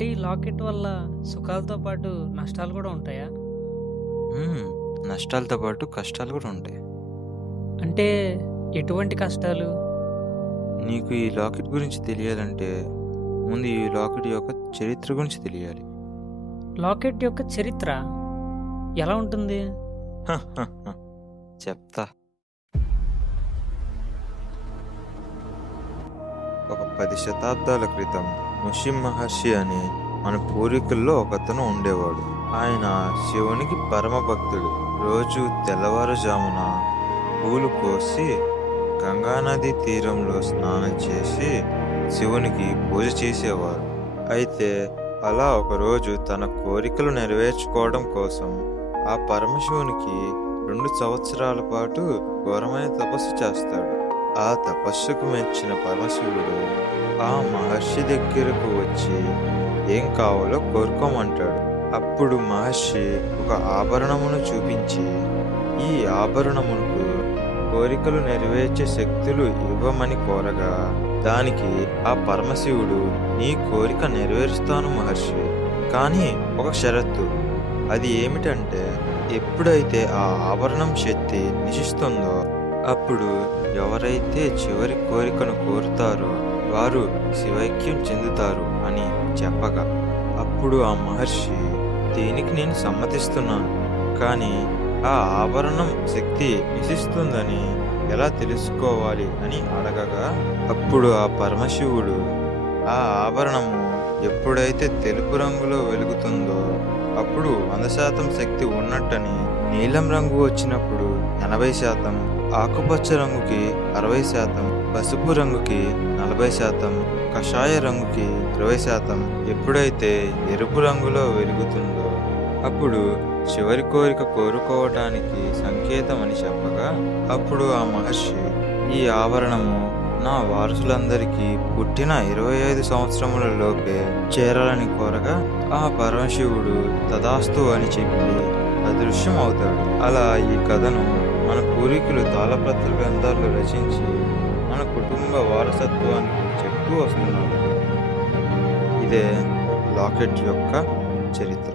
అంటే ఈ లాకెట్ వల్ల సుఖాలతో పాటు నష్టాలు కూడా ఉంటాయా? హ్మ్. నష్టాలతో పాటు కష్టాలు గూడా ఉంటాయి. అంటే ఎటువంటి కష్టాలు? నీకు ఈ లాకెట్ గురించి తెలియాలంటే, ముందు ఈ లాకెట్ యొక్క చరిత్ర గురించి తెలియాలి. లాకెట్ యొక్క చరిత్ర ఎలా ఉంటుంది? చెప్తా. ఒక 10 శతాబ్దాల క్రితం ముషిం మహర్షి అని మన పూర్వీకుల్లో ఒకతను ఉండేవాడు. ఆయన శివునికి పరమ భక్తుడు. రోజు తెల్లవారుజామున పూలు కోసి గంగానది తీరంలో స్నానం చేసి శివునికి పూజ చేసేవారు. అయితే అలా ఒకరోజు తన కోరికలు నెరవేర్చుకోవడం కోసం ఆ పరమశివునికి 2 సంవత్సరాల పాటు ఘోరమైన తపస్సు చేస్తాడు. ఆ తపస్సుకు మెచ్చిన పరమశివుడు ఆ మహర్షి దగ్గరకు వచ్చి ఏం కావాలో కోరుకోమంటాడు. అప్పుడు మహర్షి ఒక ఆభరణమును చూపించి, ఈ ఆభరణమునకు కోరికలు నెరవేర్చే శక్తులు ఇవ్వమని కోరగా, దానికి ఆ పరమశివుడు నీ కోరిక నెరవేరుస్తాను మహర్షి, కానీ ఒక షరతు. అది ఏమిటంటే, ఎప్పుడైతే ఆ ఆభరణం శక్తి నశిస్తుందో అప్పుడు ఎవరైతే చివరి కోరికను కోరుతారో వారు శివైక్యం చెందుతారు అని చెప్పగా, అప్పుడు ఆ మహర్షి దీనికి నేను సమ్మతిస్తున్నాను, కానీ ఆ ఆభరణం శక్తి నశిస్తుందని ఎలా తెలుసుకోవాలి అని అడగగా, అప్పుడు ఆ పరమశివుడు ఆ ఆభరణము ఎప్పుడైతే తెలుపు రంగులో వెలుగుతుందో అప్పుడు 100% శక్తి ఉన్నట్టని, నీలం రంగు వచ్చినప్పుడు 80%, ఆకుపచ్చ రంగుకి 60%, పసుపు రంగుకి 40%, కషాయ రంగుకి 20%, ఎప్పుడైతే ఎరుపు రంగులో వెలుగుతుందో అప్పుడు చివరి కోరిక కోరుకోవటానికి సంకేతం అని చెప్పగా, అప్పుడు ఆ మహర్షి ఈ ఆభరణము నా వారసులందరికీ పుట్టిన 25 సంవత్సరముల లోపే చేరాలని కోరగా, ఆ పరమశివుడు తదాస్తు అని చెప్పి అదృశ్యం అవుతాడు. అలా ఈ కథను మన పూర్వీకులు తాళపత్ర గ్రంథాల్లో రచించి మన కుటుంబ వారసత్వానికి చెప్తూ వస్తున్నారు. ఇదే లాకెట్ యొక్క చరిత్ర.